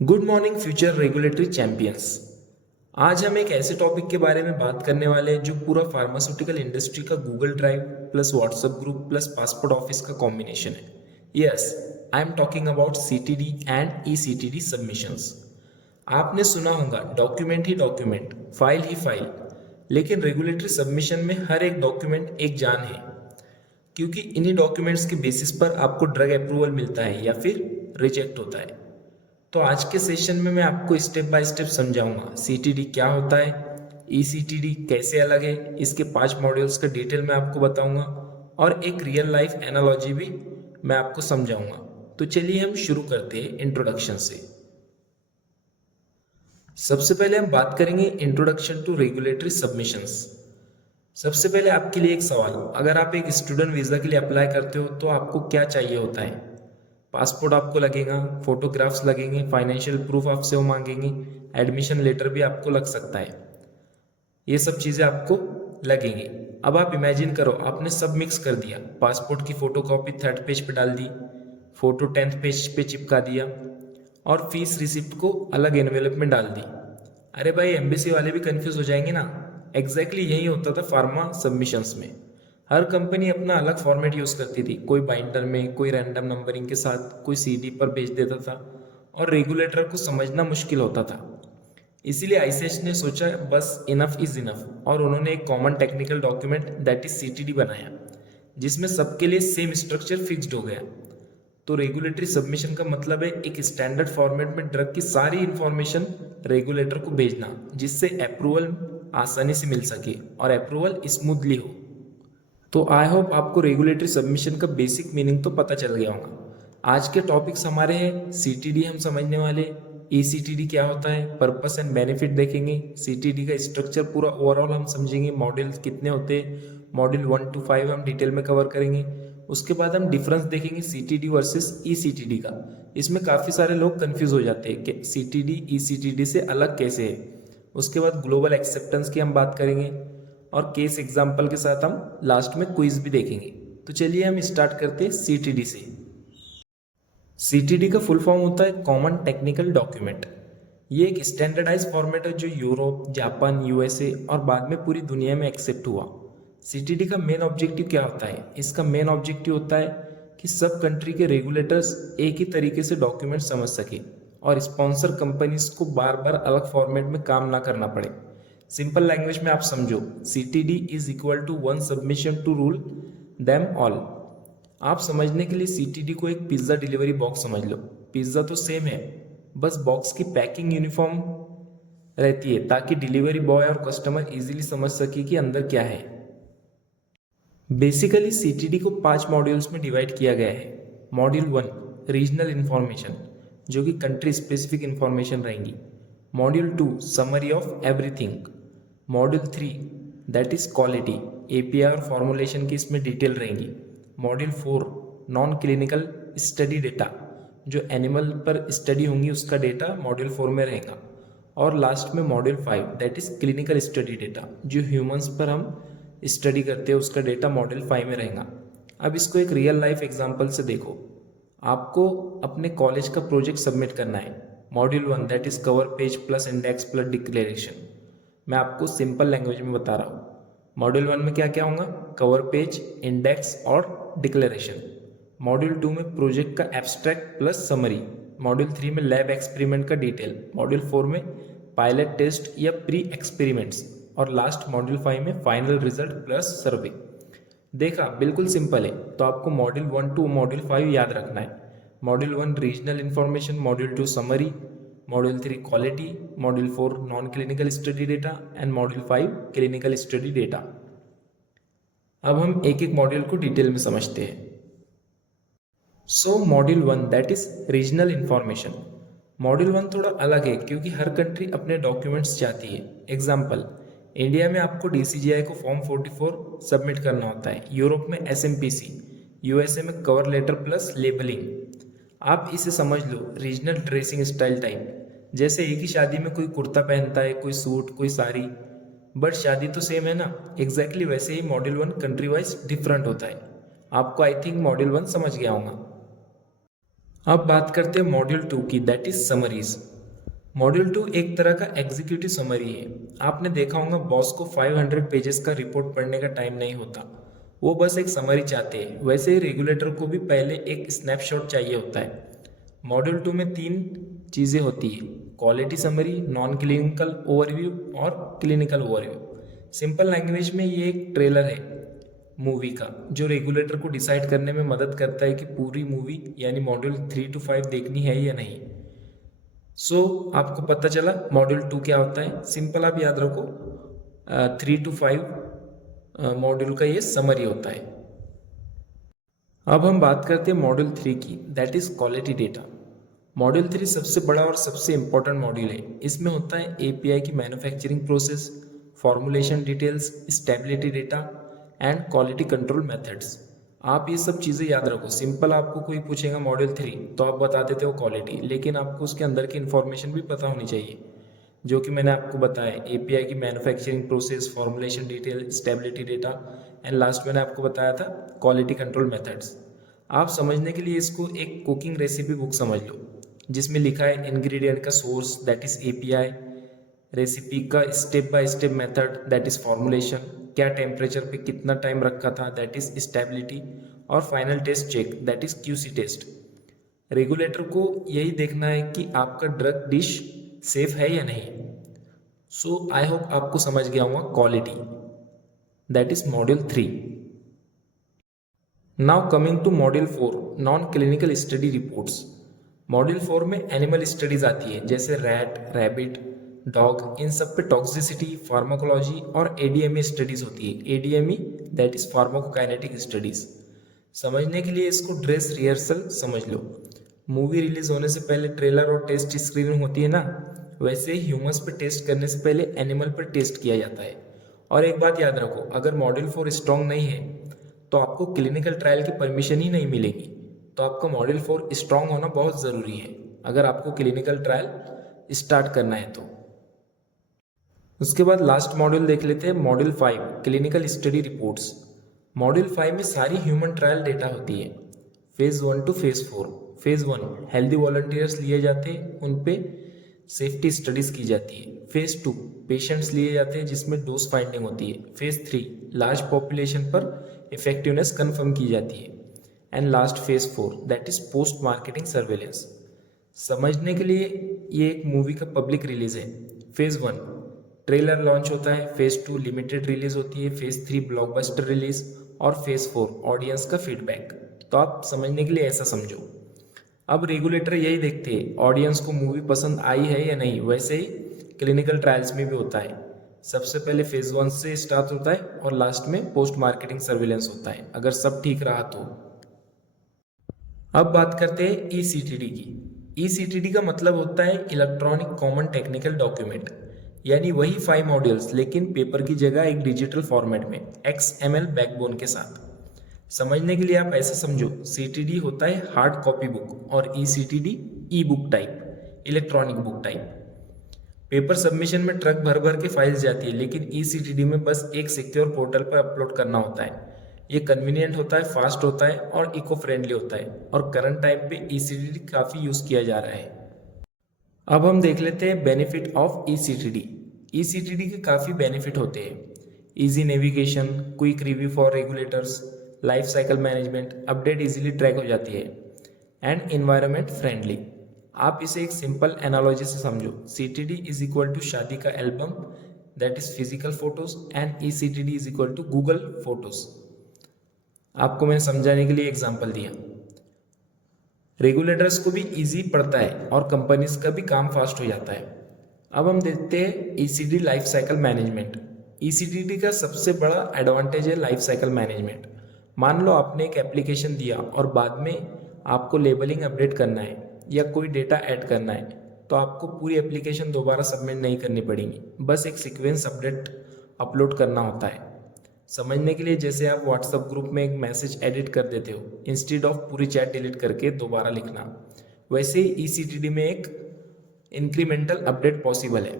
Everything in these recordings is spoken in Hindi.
Good morning future regulatory champions. आज हम एक ऐसे टॉपिक के बारे में बात करने वाले हैं जो पूरा फार्मास्यूटिकल इंडस्ट्री का Google Drive plus WhatsApp group plus passport office का कॉम्बिनेशन है। Yes, I am talking about CTD and eCTD submissions. आपने सुना होगा डॉक्यूमेंट ही डॉक्यूमेंट, फाइल ही फाइल, लेकिन रेगुलेटरी सबमिशन में हर एक डॉक्यूमेंट एक जान है, क्योंकि इन्हीं डॉक्यूमेंट्स के बेसिस पर आपको ड्रग अप्रूवल मिलता है या फिर रिजेक्ट होता है। तो आज के सेशन में मैं आपको स्टेप बाय स्टेप समझाऊंगा सीटीडी क्या होता है, ईसीटीडी कैसे अलग है, इसके 5 मॉड्यूल्स का डिटेल में आपको बताऊंगा और एक रियल लाइफ एनालॉजी भी मैं आपको समझाऊंगा। तो चलिए हम शुरू करते हैं इंट्रोडक्शन से। सबसे पहले हम बात करेंगे इंट्रोडक्शन टू रेगुलेटरी सबमिशंस। सबसे पहले आपके लिए एक सवाल, अगर आप एक स्टूडेंट वीज़ा के लिए अप्लाई करते हो तो आपको क्या चाहिए होता है? पासपोर्ट आपको लगेगा, फोटोग्राफ्स लगेंगे, फाइनेंशियल प्रूफ आपसे वो मांगेंगे, एडमिशन लेटर भी आपको लग सकता है। ये सब चीज़ें आपको लगेंगी। अब आप इमेजिन करो आपने सब मिक्स कर दिया, पासपोर्ट की फ़ोटोकॉपी 3rd पेज पे डाल दी, फ़ोटो 10th पेज पे चिपका दिया और फीस रिसिप्ट को अलग एनवेलप में डाल दी। अरे भाई, एम्बेसी वाले भी कंफ्यूज हो जाएंगे ना। एग्जैक्टली यही होता था फार्मा सबमिशंस में। हर कंपनी अपना अलग फॉर्मेट यूज़ करती थी, कोई बाइंडर में, कोई रैंडम नंबरिंग के साथ, कोई सीडी पर भेज देता था और रेगुलेटर को समझना मुश्किल होता था। इसीलिए आईसीएच ने सोचा बस इनफ इज इनफ और उन्होंने एक common technical document that is CTD बनाया, जिसमें सबके लिए सेम स्ट्रक्चर फिक्स्ड हो गया। तो रेगुलेटरी सबमिशन का मतलब है एक स्टैंडर्ड फॉर्मेट में ड्रग की सारी इंफॉर्मेशन रेगुलेटर को भेजना, जिससे अप्रूवल आसानी से मिल सके और अप्रूवल स्मूथली हो। तो आई होप आपको रेगुलेटरी सबमिशन का बेसिक मीनिंग तो पता चल गया होगा। आज के टॉपिक्स हमारे हैं सीटीडी हम समझने वाले, ईसीटीडी क्या होता है, पर्पस एंड बेनिफिट देखेंगे, सीटीडी का स्ट्रक्चर पूरा ओवरऑल हम समझेंगे, मॉड्यूल कितने होते हैं, मॉड्यूल 1 to 5 हम डिटेल में कवर करेंगे। उसके बाद हम डिफरेंस देखेंगे सीटीडी वर्सेस ईसीटीडी का। इसमें काफ़ी सारे लोग कंफ्यूज हो जाते हैं कि सीटीडी ईसीटीडी से अलग कैसे है। उसके बाद ग्लोबल एक्सेप्टेंस की हम बात करेंगे और केस एग्जाम्पल के साथ हम लास्ट में क्विज भी देखेंगे। तो चलिए हम स्टार्ट करते हैं सीटीडी से। सीटीडी का फुल फॉर्म होता है कॉमन टेक्निकल डॉक्यूमेंट। ये एक स्टैंडर्डाइज फॉर्मेट है जो यूरोप, जापान, यूएसए और बाद में पूरी दुनिया में एक्सेप्ट हुआ। सीटीडी का मेन ऑब्जेक्टिव क्या होता है? इसका मेन ऑब्जेक्टिव होता है कि सब कंट्री के रेगुलेटर्स एक ही तरीके से डॉक्यूमेंट समझ सके और स्पॉन्सर कंपनीज को बार बार अलग फॉर्मेट में काम ना करना पड़े। सिंपल लैंग्वेज में आप समझो, CTD is equal to one submission to rule them all. आप समझने के लिए सीटीडी को एक पिज्ज़ा डिलीवरी बॉक्स समझ लो। पिज्ज़ा तो सेम है, बस बॉक्स की पैकिंग यूनिफॉर्म रहती है ताकि डिलीवरी बॉय और कस्टमर इजीली समझ सके कि अंदर क्या है। बेसिकली सीटीडी को 5 मॉड्यूल्स में डिवाइड किया गया है। मॉड्यूल 1 रीजनल इन्फॉर्मेशन, जो कि कंट्री स्पेसिफिक इन्फॉर्मेशन रहेंगी। Module 2 summary of everything. Module 3 that is quality, API और फॉर्मुलेशन की इसमें डिटेल रहेंगी। Module 4 non clinical study data, जो एनिमल पर स्टडी होंगी उसका डेटा मॉड्यूल 4 में रहेगा। और लास्ट में module 5 that is clinical study data, जो ह्यूमंस पर हम स्टडी करते हैं उसका डेटा मॉड्यूल 5 में रहेगा। अब इसको एक रियल लाइफ एग्जांपल से देखो। आपको अपने कॉलेज का प्रोजेक्ट सबमिट करना है। Module 1 that is cover page plus index plus declaration. मैं आपको सिंपल लैंग्वेज में बता रहा हूँ। मॉड्यूल 1 में क्या क्या होगा? कवर पेज, इंडेक्स और डिक्लेरेशन। मॉड्यूल 2 में प्रोजेक्ट का एब्स्ट्रैक्ट प्लस समरी। मॉड्यूल 3 में लैब एक्सपेरिमेंट का डिटेल। मॉड्यूल 4 में पायलट टेस्ट या प्री एक्सपेरिमेंट्स और लास्ट मॉड्यूल 5 में फाइनल रिजल्ट प्लस सर्वे। देखा, बिल्कुल सिंपल है। तो आपको मॉड्यूल 1 to मॉड्यूल 5 याद रखना है। Module 1 regional information, module 2 summary, module 3 quality, module 4 non clinical study data and module 5 clinical study data. अब हम एक एक मॉड्यूल को डिटेल में समझते हैं। So module 1 that is regional information. Module 1 थोड़ा अलग है क्योंकि हर कंट्री अपने डॉक्यूमेंट्स चाहती है। एग्जाम्पल, इंडिया में आपको डीसीजीआई को फॉर्म 44 सबमिट करना होता है, यूरोप में एसएमपीसी, यूएसए में कवर लेटर प्लस लेबलिंग। आप इसे समझ लो रीजनल ड्रेसिंग स्टाइल टाइप। जैसे एक ही शादी में कोई कुर्ता पहनता है, कोई सूट, कोई साड़ी, बट शादी तो सेम है ना। एग्जैक्टली वैसे ही मॉड्यूल 1 कंट्री वाइज डिफरेंट होता है। आपको आई थिंक मॉड्यूल 1 समझ गया होगा। अब बात करते हैं मॉड्यूल 2 की, दैट इज समरीज। मॉड्यूल 2 एक तरह का एग्जीक्यूटिव समरी है। आपने देखा होगा बॉस को 500 पेजेस का रिपोर्ट पढ़ने का टाइम नहीं होता, वो बस एक समरी चाहते हैं। वैसे ही रेगुलेटर को भी पहले एक स्नैपशॉट चाहिए होता है। मॉड्यूल 2 में 3 चीज़ें होती है, quality summary, non clinical overview और क्लिनिकल ओवरव्यू। सिंपल लैंग्वेज में ये एक ट्रेलर है मूवी का, जो रेगुलेटर को डिसाइड करने में मदद करता है कि पूरी मूवी यानी मॉड्यूल 3 to 5 देखनी है या नहीं। आपको पता चला मॉड्यूल 2 क्या होता है। सिंपल आप याद रखो, 3 to 5 मॉड्यूल का ये समरी होता है। अब हम बात करते हैं मॉड्यूल 3 की, that is quality data. Module 3 सबसे बड़ा और सबसे इंपॉर्टेंट मॉड्यूल है। इसमें होता है एपीआई की manufacturing process, formulation details, stability data and quality control methods. आप ये सब चीज़ें याद रखो। सिंपल आपको कोई पूछेगा मॉड्यूल 3 तो आप बता देते हो क्वालिटी, लेकिन आपको उसके अंदर की इन्फॉर्मेशन भी पता होनी चाहिए, जो कि मैंने आपको बताया, एपीआई की manufacturing process, formulation detail, stability data and last मैंने आपको बताया था क्वालिटी कंट्रोल मेथड्स। आप समझने के लिए इसको एक कुकिंग रेसिपी बुक समझ लो, जिसमें लिखा है इंग्रेडिएंट का source that is API, recipe का step by step method that is formulation, क्या टेम्परेचर पे कितना टाइम रखा था दैट इज स्टेबिलिटी, और final test check that is QC test. Regulator को यही देखना है कि आपका ड्रग डिश सेफ है या नहीं। आई होप आपको समझ गया होगा quality, that is module 3। Now coming to module 4, non clinical study reports. Module 4 में एनिमल स्टडीज आती है, जैसे रैट, रैबिट, डॉग। इन सब पे टॉक्सिसिटी, फार्माकोलॉजी और एडीएमई स्टडीज होती है। ADME that is pharmacokinetic studies. समझने के लिए इसको ड्रेस रिहर्सल समझ लो। मूवी रिलीज होने से पहले ट्रेलर और टेस्ट स्क्रीनिंग होती है ना, वैसे ही ह्यूमंस पे टेस्ट करने से पहले एनिमल पर टेस्ट किया जाता है। और एक बात याद रखो, अगर मॉड्यूल 4 स्ट्रॉन्ग नहीं है तो आपको क्लिनिकल ट्रायल की परमिशन ही नहीं मिलेगी। तो आपका मॉड्यूल 4 स्ट्रॉन्ग होना बहुत ज़रूरी है अगर आपको क्लिनिकल ट्रायल स्टार्ट करना है तो। उसके बाद लास्ट मॉड्यूल देख लेते हैं, module 5, clinical study reports. Module 5 में सारी ह्यूमन ट्रायल डेटा होती है, phase 1 to phase 4। Phase 1 healthy volunteers लिए जाते हैं, उन पे सेफ्टी स्टडीज की जाती है। फेज 2 पेशेंट्स लिए जाते हैं, जिसमें डोज फाइंडिंग होती है। फेज 3 लार्ज पॉपुलेशन पर इफेक्टिवनेस कंफर्म की जाती है। And last phase 4 that is post marketing surveillance. समझने के लिए ये एक मूवी का पब्लिक रिलीज है। फेज 1 ट्रेलर लॉन्च होता है, फेज 2 लिमिटेड रिलीज होती है, फेज 3 ब्लॉकबस्टर रिलीज और फेज 4 ऑडियंस का फीडबैक। तो आप समझने के लिए ऐसा समझो। अब रेगुलेटर यही देखते हैं ऑडियंस को मूवी पसंद आई है या नहीं। वैसे ही क्लिनिकल ट्रायल्स में भी होता है, सबसे पहले फेज 1 से स्टार्ट होता है और लास्ट में पोस्ट मार्केटिंग सर्विलेंस होता है, अगर सब ठीक रहा तो। अब बात करते हैं ईसीटीडी की। ईसीटीडी का मतलब होता है इलेक्ट्रॉनिक कॉमन टेक्निकल डॉक्यूमेंट, यानी वही 5 मॉड्यूल्स लेकिन पेपर की जगह एक डिजिटल फॉर्मेट में XML बैकबोन के साथ। समझने के लिए आप ऐसा समझो, सीटीडी होता है हार्ड कॉपी बुक और eCTD e book type, electronic book type. Paper submission में ट्रक भर भर के फाइल्स जाती है, लेकिन ईसीटीडी में बस एक सिक्योर पोर्टल पर अपलोड करना होता है। ये कन्वीनियंट होता है, फास्ट होता है और इको फ्रेंडली होता है, और करंट टाइम पे ईसीटीडी काफ़ी यूज़ किया जा रहा है। अब हम देख लेते हैं बेनिफिट ऑफ ईसीटीडी। ईसीटीडी के काफ़ी बेनिफिट होते हैं, easy navigation, quick review for regulators, life cycle management, update easily track हो जाती है, एंड एनवायरनमेंट फ्रेंडली। आप इसे एक सिंपल एनालॉजी से समझो, सीटीडी इज इक्वल टू शादी का album that is physical photos and eCTD is equal to Google Photos. आपको मैंने समझाने के लिए एग्जाम्पल दिया। रेगुलेटर्स को भी इजी पड़ता है और कंपनीज का भी काम फास्ट हो जाता है। अब हम देखते हैं ECD life cycle management. ECD का सबसे बड़ा एडवांटेज है लाइफ साइकिल मैनेजमेंट। मान लो आपने एक एप्लीकेशन दिया और बाद में आपको लेबलिंग अपडेट करना है या कोई डेटा ऐड करना है, तो आपको पूरी एप्लीकेशन दोबारा सबमिट नहीं करनी पड़ेगी, बस एक सीक्वेंस अपडेट अपलोड करना होता है। समझने के लिए जैसे आप व्हाट्सएप ग्रुप में एक मैसेज एडिट कर देते हो इंस्टेड ऑफ पूरी चैट डिलीट करके दोबारा लिखना, वैसे ही ईसीटीडी में एक इंक्रीमेंटल अपडेट पॉसिबल है।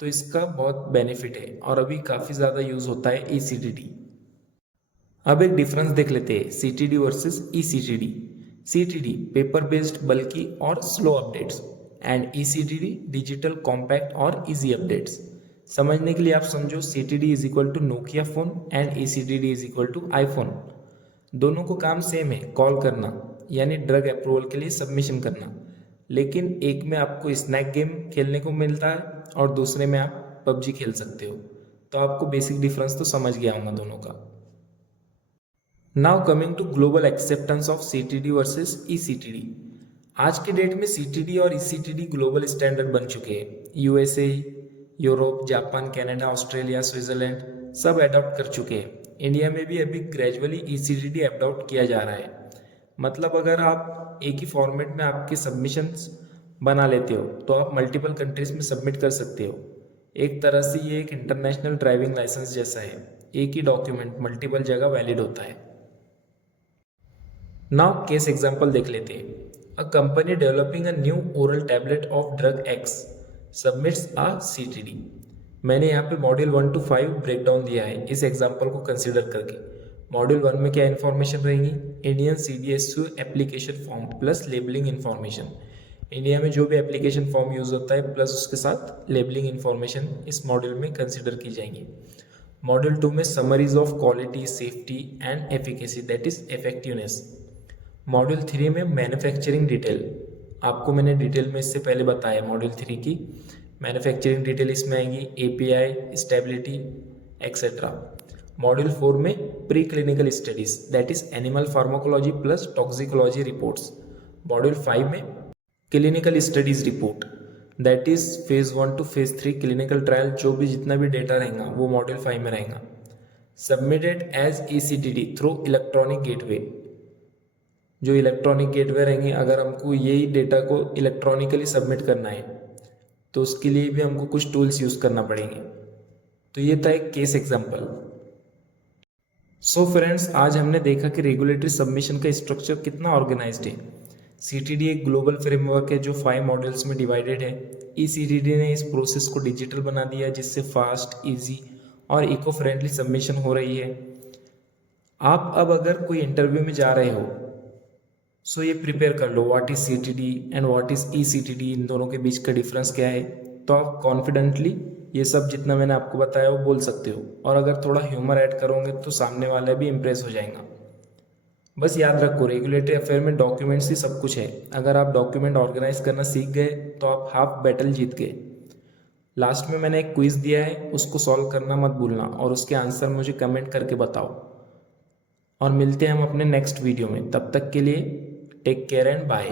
तो इसका बहुत बेनिफिट है और अभी काफ़ी ज़्यादा यूज़ होता है ईसीटीडी। अब एक डिफरेंस देख लेते हैं CTD versus eCTD. CTD paper based बल्कि और slow updates and ECTD digital compact और इजी अपडेट्स। समझने के लिए आप समझो CTD is equal to Nokia phone and ECTD is equal to iPhone. दोनों को काम सेम है, कॉल करना यानी ड्रग अप्रूवल के लिए सबमिशन करना, लेकिन एक में आपको स्नैक गेम खेलने को मिलता है और दूसरे में आप PUBG खेल सकते हो। तो आपको बेसिक डिफरेंस तो समझ गया होगा दोनों का। Now coming to global acceptance of CTD versus ECTD। आज के डेट में CTD और ECTD ग्लोबल स्टैंडर्ड बन चुके हैं। USA, Europe, Japan, Canada, Australia, Switzerland सब अडॉप्ट कर चुके हैं। इंडिया में भी अभी ग्रेजुअली ECTD अडॉप्ट किया जा रहा है। मतलब अगर आप एक ही फॉर्मेट में आपके सबमिशंस बना लेते हो तो आप मल्टीपल कंट्रीज में सबमिट कर सकते हो। एक तरह से ये एक इंटरनेशनल ड्राइविंग लाइसेंस जैसा है, एक ही डॉक्यूमेंट मल्टीपल जगह वैलिड होता है। नाउ केस एग्जांपल देख लेते हैं। A company developing a new oral tablet of drug X submits a CTD। मैंने यहाँ पे मॉड्यूल 1 to 5 ब्रेक डाउन दिया है इस एग्जांपल को कंसिडर करके। मॉड्यूल 1 में क्या इन्फॉर्मेशन रहेगी? Indian CDSU application form plus labelling information. India में जो भी एप्लीकेशन फॉर्म यूज होता है प्लस उसके साथ लेबलिंग इन्फॉर्मेशन इस मॉड्यूल में कंसिडर की जाएंगी। मॉड्यूल 2 में summaries of quality, safety and efficacy that is effectiveness. Module 3 में मैन्युफैक्चरिंग डिटेल, आपको मैंने डिटेल में इससे पहले बताया मॉड्यूल 3 की मैन्युफैक्चरिंग डिटेल इसमें आएगी, API, स्टेबिलिटी एक्सेट्रा। मॉड्यूल 4 में pre clinical studies that is animal pharmacology plus toxicology reports. Module 5 में clinical studies report that is phase 1 to phase 3 clinical trial, जो भी जितना भी डेटा रहेगा वो मॉड्यूल 5 में रहेगा। Submitted as ECTD through electronic gateway, जो इलेक्ट्रॉनिक गेटवे रहेंगे, अगर हमको यही डेटा को इलेक्ट्रॉनिकली सबमिट करना है तो उसके लिए भी हमको कुछ टूल्स यूज करना पड़ेंगे। तो ये था एक केस एग्जांपल। सो फ्रेंड्स, आज हमने देखा कि रेगुलेटरी सबमिशन का स्ट्रक्चर कितना ऑर्गेनाइज्ड है। CTD एक ग्लोबल फ्रेमवर्क है जो 5 मॉड्यूल्स में डिवाइडेड है। ECTD ने इस प्रोसेस को डिजिटल बना दिया जिससे फास्ट, इजी और इको फ्रेंडली सबमिशन हो रही है। आप अब अगर कोई इंटरव्यू में जा रहे हो सो ये प्रिपेयर कर लो what is CTD and what is ECTD, इन दोनों के बीच का डिफरेंस क्या है। तो आप कॉन्फिडेंटली ये सब जितना मैंने आपको बताया वो बोल सकते हो, और अगर थोड़ा ह्यूमर ऐड करोगे तो सामने वाला भी इम्प्रेस हो जाएगा। बस याद रखो रेगुलेटरी अफेयर में डॉक्यूमेंट्स ही सब कुछ है। अगर आप डॉक्यूमेंट ऑर्गेनाइज करना सीख गए तो आप हाफ बैटल जीत गए। लास्ट में मैंने एक क्विज दिया है, उसको सॉल्व करना मत भूलना और उसके आंसर मुझे कमेंट करके बताओ। और मिलते हैं हम अपने नेक्स्ट वीडियो में, तब तक के लिए टेक केयर एंड बाय।